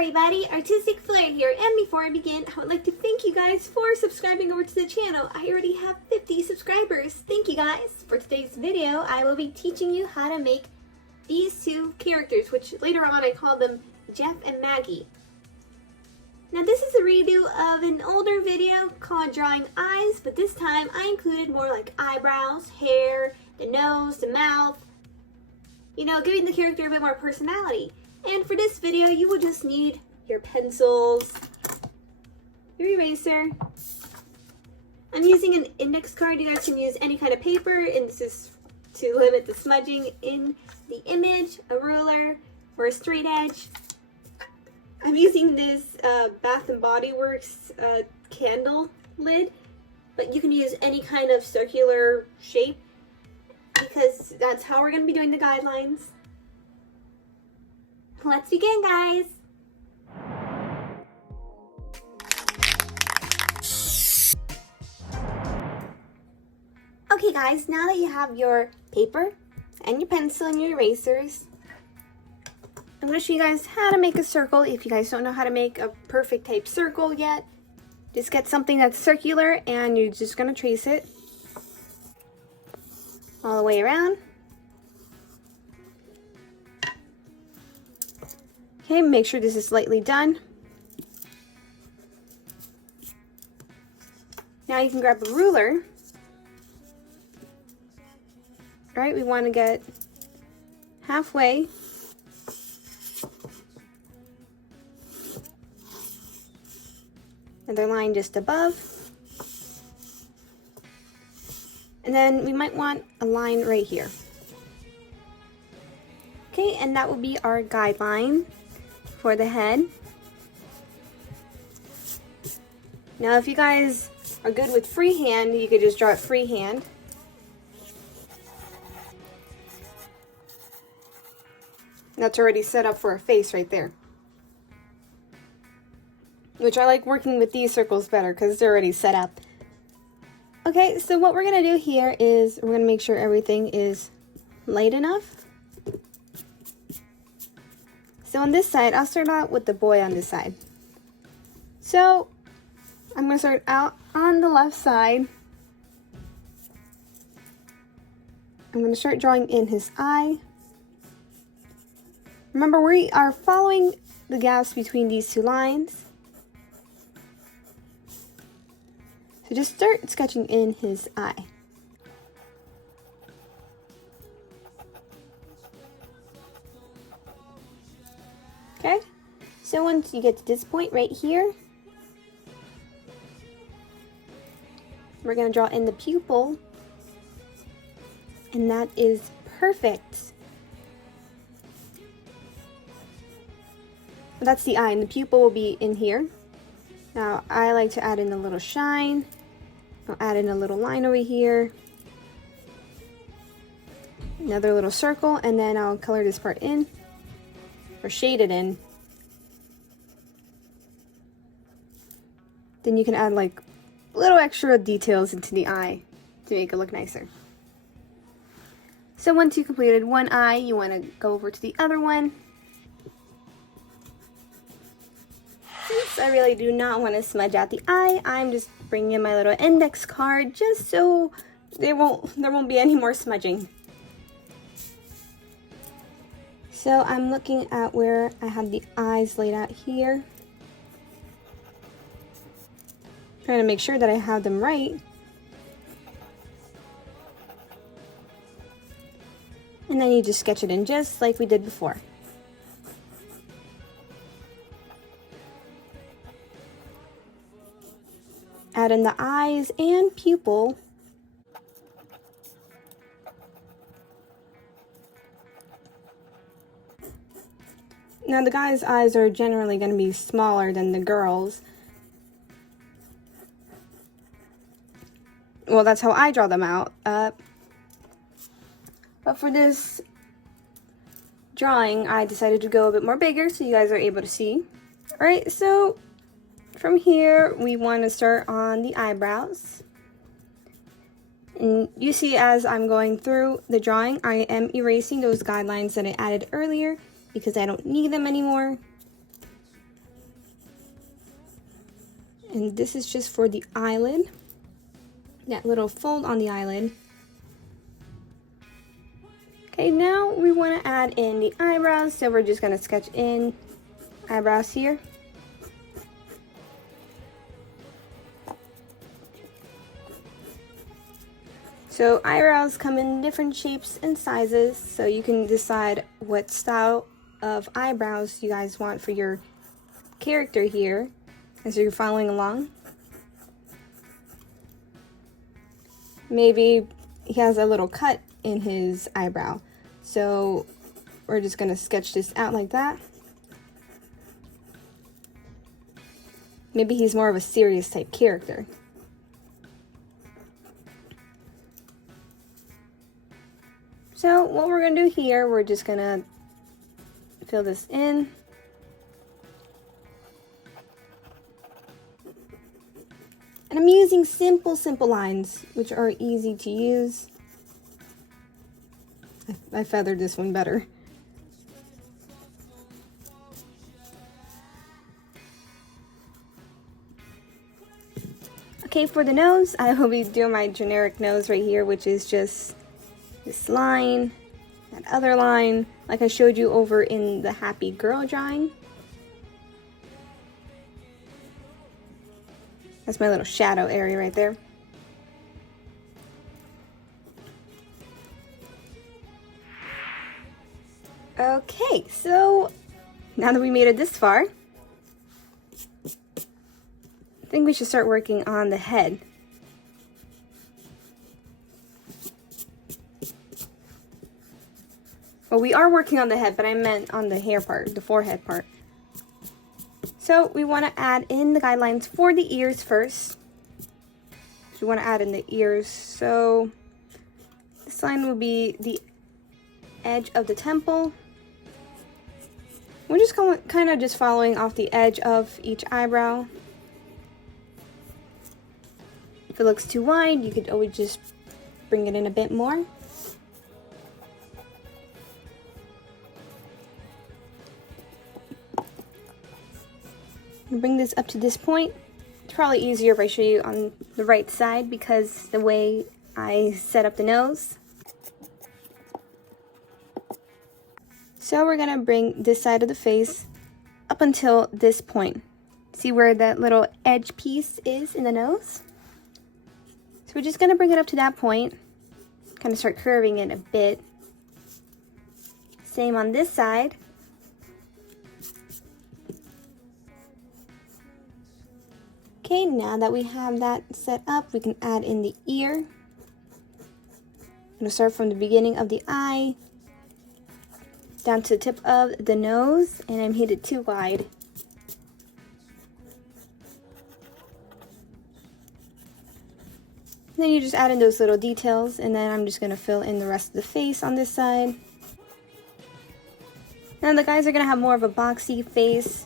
everybody, Artistic Flair here, and before I begin, I would like to thank you guys for subscribing over to the channel. I already have 50 subscribers. Thank you guys. For today's video, I will be teaching you how to make these two characters, which later on I call them Jeff and Maggie. Now this is a redo of an older video called Drawing Eyes, but this time I included more like eyebrows, hair, the nose, the mouth, you know, giving the character a bit more personality. And for this video, you will just need your pencils, your eraser. I'm using an index card. You guys can use any kind of paper, and this is to limit the smudging in the image, a ruler, or a straight edge. I'm using this Bath & Body Works candle lid, but you can use any kind of circular shape because that's how we're going to be doing the guidelines. Let's begin, guys! Okay guys, now that you have your paper and your pencil and your erasers, I'm going to show you guys how to make a circle. If you guys don't know how to make a perfect type circle yet, just get something that's circular and you're just going to trace it all the way around. Okay, make sure this is slightly done. Now you can grab a ruler. All right, we want to get halfway. Another line just above. And then we might want a line right here. Okay, and that will be our guideline for the head. Now if you guys are good with freehand, you could just draw it freehand. That's already set up for a face right there. Which I like working with these circles better because they're already set up. Okay, so what we're gonna do here is we're gonna make sure everything is light enough. So on this side, I'll start out with the boy on this side. So I'm going to start out on the left side. I'm going to start drawing in his eye. Remember, we are following the gaps between these two lines. So just start sketching in his eye. Okay, so once you get to this point right here, we're going to draw in the pupil, and that is perfect. That's the eye, and the pupil will be in here. Now, I like to add in a little shine. I'll add in a little line over here. Another little circle, and then I'll color this part in. Or shade it in. Then you can add like little extra details into the eye to make it look nicer. So once you completed one eye, you want to go over to the other one. Since I really do not want to smudge out the eye, I'm just bringing in my little index card just so there won't be any more smudging. So I'm looking at where I have the eyes laid out here. Trying to make sure that I have them right. And then you just sketch it in just like we did before. Add in the eyes and pupil. Now the guy's eyes are generally going to be smaller than the girl's. Well, that's how I draw them out. But for this drawing, I decided to go a bit more bigger so you guys are able to see. Alright, so from here, we want to start on the eyebrows. And you see as I'm going through the drawing, I am erasing those guidelines that I added earlier because I don't need them anymore. And this is just for the eyelid, that little fold on the eyelid. Okay, now we want to add in the eyebrows, so we're just going to sketch in eyebrows here. So eyebrows come in different shapes and sizes, so you can decide what style of eyebrows you guys want for your character here as you're following along. Maybe he has a little cut in his eyebrow, so we're just going to sketch this out like that. Maybe he's more of a serious type character. So what we're going to do here, we're just going to fill this in. And I'm using simple lines, which are easy to use. I feathered this one better. Okay, for the nose, I will be doing my generic nose right here, which is just this line, that other line, like I showed you over in the Happy Girl drawing. That's my little shadow area right there. Okay, so now that we made it this far, I think we should start working on the head. Well, we are working on the head, but I meant on the hair part, the forehead part. So we want to add in the guidelines for the ears first. So we want to add in the ears. So this line will be the edge of the temple. We're just kind of just following off the edge of each eyebrow. If it looks too wide, you could always just bring it in a bit more. Bring this up to this point. It's probably easier if I show you on the right side because the way I set up the nose. So we're gonna bring this side of the face up until this point. See where that little edge piece is in the nose? So we're just gonna bring it up to that point, kind of start curving it a bit. Same on this side. Okay, now that we have that set up, we can add in the ear. I'm gonna start from the beginning of the eye down to the tip of the nose, and I'm hit it too wide. And then you just add in those little details, and then I'm just gonna fill in the rest of the face on this side. Now the guys are gonna have more of a boxy face,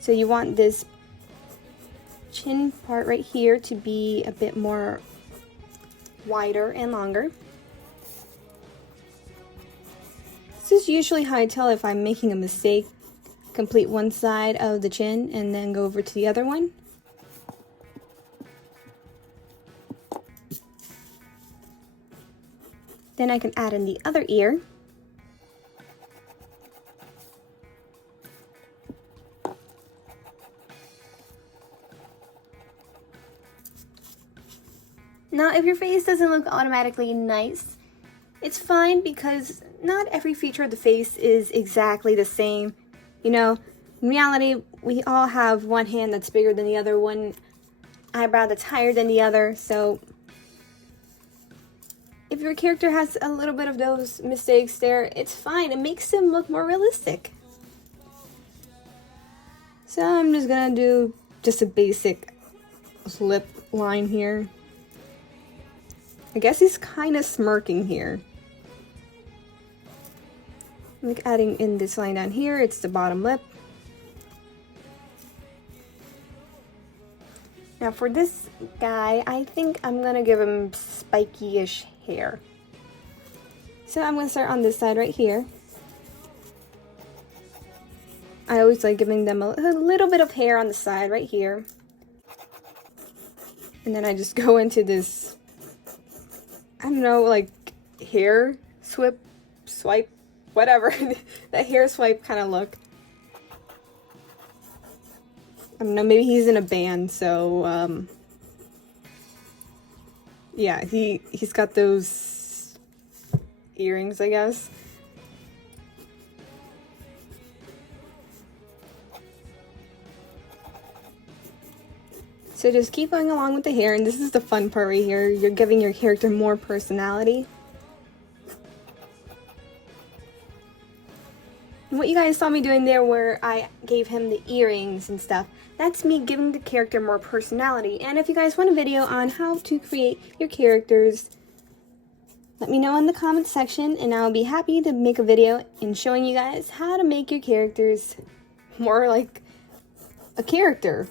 so you want this chin part right here to be a bit more wider and longer. This is usually how I tell if I'm making a mistake. Complete one side of the chin and then go over to the other one. Then I can add in the other ear. Now, if your face doesn't look automatically nice, it's fine because not every feature of the face is exactly the same. You know, in reality, we all have one hand that's bigger than the other, one eyebrow that's higher than the other, so if your character has a little bit of those mistakes there, it's fine. It makes them look more realistic. So I'm just gonna do just a basic lip line here. I guess he's kind of smirking here. Like adding in this line down here, it's the bottom lip. Now for this guy, I think I'm gonna give him spiky-ish hair. So I'm gonna start on this side right here. I always like giving them a little bit of hair on the side right here. And then I just go into this, I don't know, like hair swipe, whatever, that hair swipe kind of look. I don't know, maybe he's in a band, so, yeah, he's got those earrings, I guess. So just keep going along with the hair, and this is the fun part right here. You're giving your character more personality. And what you guys saw me doing there where I gave him the earrings and stuff, that's me giving the character more personality. And if you guys want a video on how to create your characters, let me know in the comment section, and I'll be happy to make a video in showing you guys how to make your characters more like a character.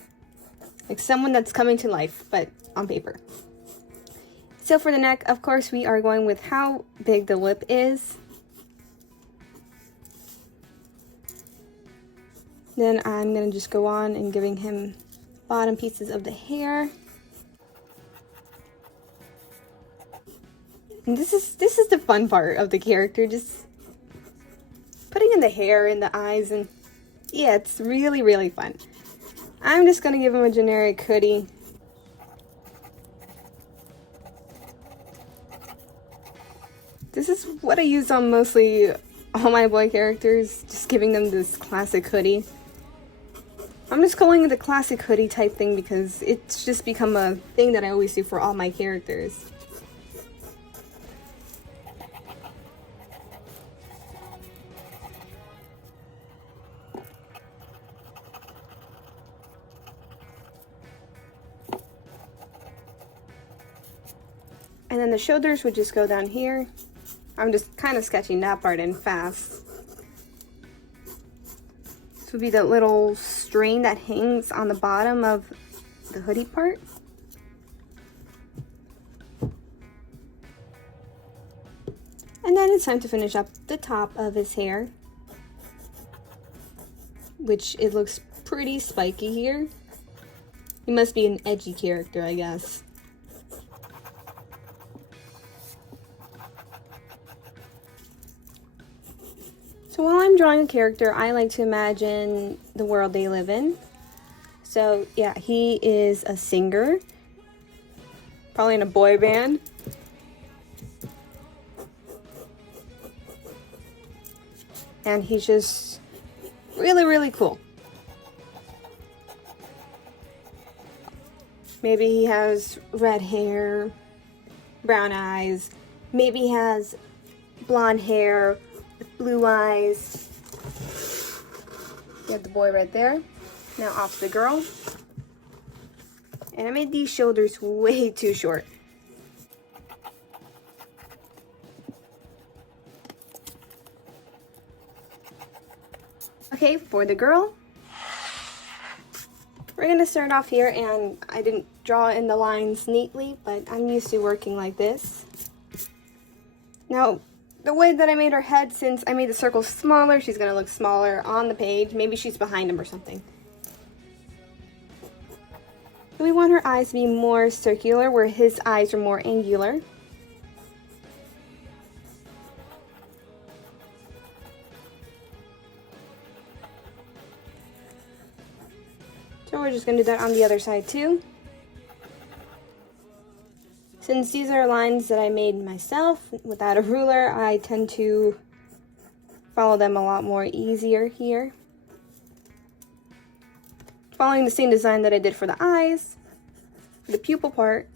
Like someone that's coming to life, but on paper. So for the neck, of course, we are going with how big the lip is. Then I'm going to just go on and giving him bottom pieces of the hair. And this is the fun part of the character, just putting in the hair and the eyes, and yeah, it's really, really fun. I'm just gonna give him a generic hoodie. This is what I use on mostly all my boy characters, just giving them this classic hoodie. I'm just calling it the classic hoodie type thing because it's just become a thing that I always do for all my characters. And then the shoulders would just go down here. I'm just kind of sketching that part in fast. This would be the little string that hangs on the bottom of the hoodie part. And then it's time to finish up the top of his hair, which it looks pretty spiky here. He must be an edgy character, I guess. So while I'm drawing a character, I like to imagine the world they live in. So yeah, he is a singer, probably in a boy band. And he's just really, really cool. Maybe he has red hair, brown eyes. Maybe he has blonde hair with blue eyes. You have the boy right there. Now off the girl. And I made these shoulders way too short. Okay, for the girl, we're going to start off here, and I didn't draw in the lines neatly, but I'm used to working like this. Now, the way that I made her head, since I made the circle smaller, she's going to look smaller on the page. Maybe she's behind him or something. So we want her eyes to be more circular, where his eyes are more angular. So we're just going to do that on the other side too. Since these are lines that I made myself without a ruler, I tend to follow them a lot more easier here. Following the same design that I did for the eyes, the pupil part.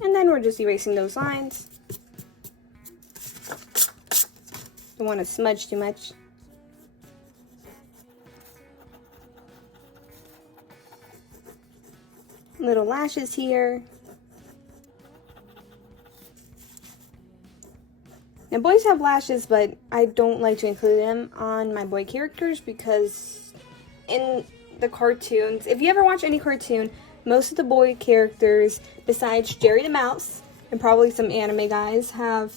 And then we're just erasing those lines. Don't want to smudge too much. Little lashes here. Now boys have lashes, but I don't like to include them on my boy characters because in the cartoons, if you ever watch any cartoon, most of the boy characters, besides Jerry the Mouse, and probably some anime guys, have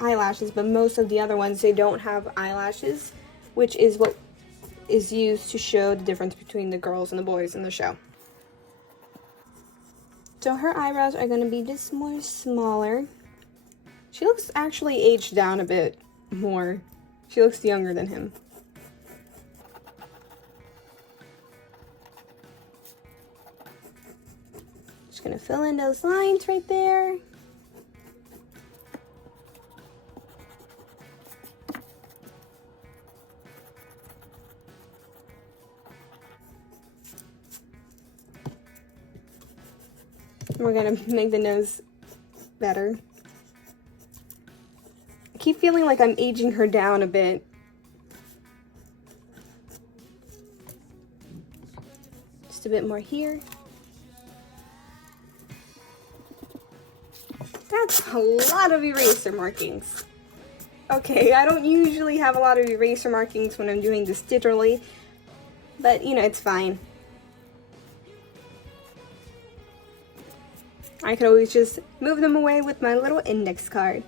eyelashes, but most of the other ones, they don't have eyelashes, which is what is used to show the difference between the girls and the boys in the show. So her eyebrows are going to be just more smaller. She looks actually aged down a bit more. She looks younger than him. Just going to fill in those lines right there. We're gonna make the nose better. I keep feeling like I'm aging her down a bit. Just a bit more here. That's a lot of eraser markings. Okay, I don't usually have a lot of eraser markings when I'm doing this digitally, but you know, it's fine. I could always just move them away with my little index card.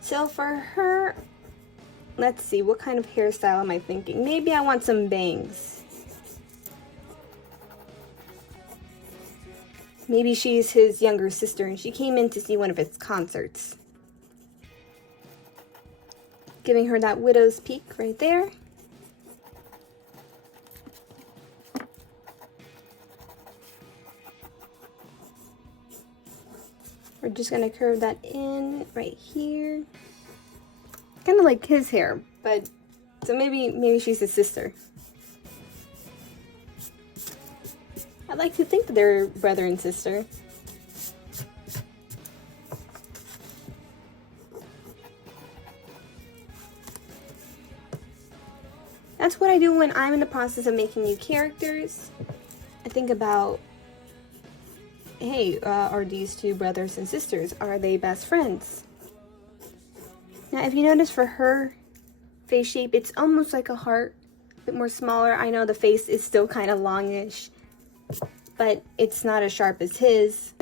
So for her, let's see, what kind of hairstyle am I thinking? Maybe I want some bangs. Maybe she's his younger sister and she came in to see one of his concerts. Giving her that widow's peak right there. We're just gonna curve that in right here. Kind of like his hair, but so maybe she's his sister. I'd like to think that they're brother and sister. That's what I do when I'm in the process of making new characters. I think about, hey, are these two brothers and sisters? Are they best friends? Now, if you notice for her face shape, it's almost like a heart, a bit more smaller. I know the face is still kind of longish, but it's not as sharp as his.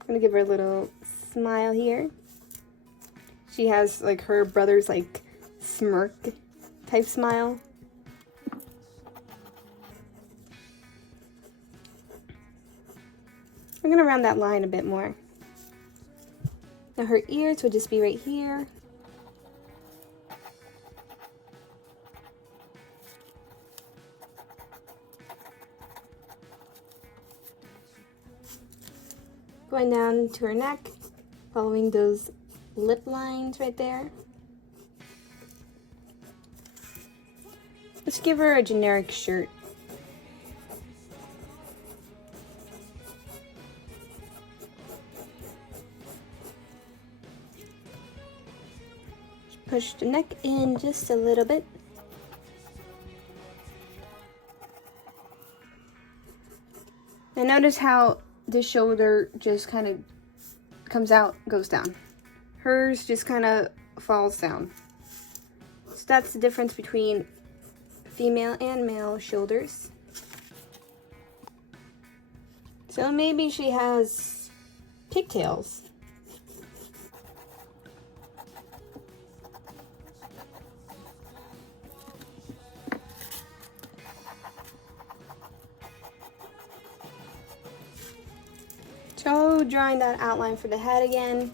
I'm gonna give her a little smile here. She has like her brother's like smirk type smile. I'm gonna round that line a bit more. Now her ears would just be right here. Going down to her neck, following those lip lines right there. Let's give her a generic shirt. Push the neck in just a little bit. Now notice how the shoulder just kind of comes out, goes down. Hers just kind of falls down. So that's the difference between female and male shoulders. So maybe she has pigtails. So drawing that outline for the head again.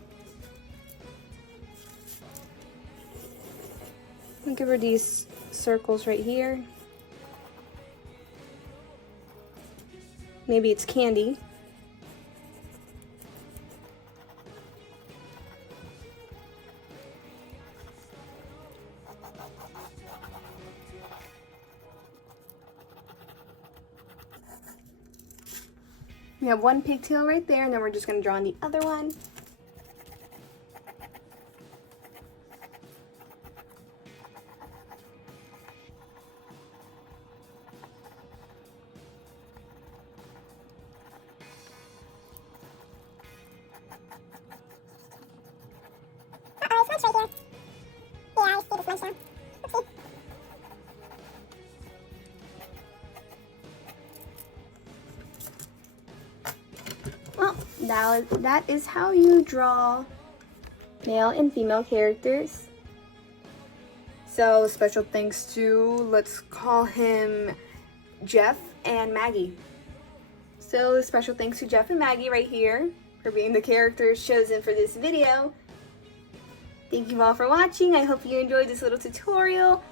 I'll give her these circles right here. Maybe it's candy. We have one pigtail right there, and then we're just going to draw on the other one. Uh-oh, it's right here. Yeah, I see the smudge now. Oopsie. that is how you draw male and female characters. So special thanks to, let's call him Jeff and Maggie. So special thanks to Jeff and Maggie right here for being the characters chosen for this video. Thank you all for watching. I hope you enjoyed this little tutorial.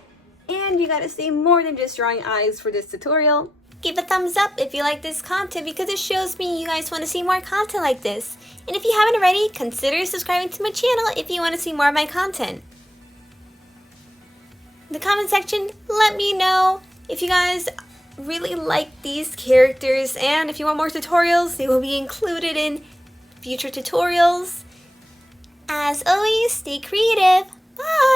And you gotta say more than just drawing eyes for this tutorial. Give a thumbs up if you like this content because it shows me you guys want to see more content like this. And if you haven't already, consider subscribing to my channel if you want to see more of my content. In the comment section, let me know if you guys really like these characters, and if you want more tutorials, they will be included in future tutorials. As always, stay creative. Bye!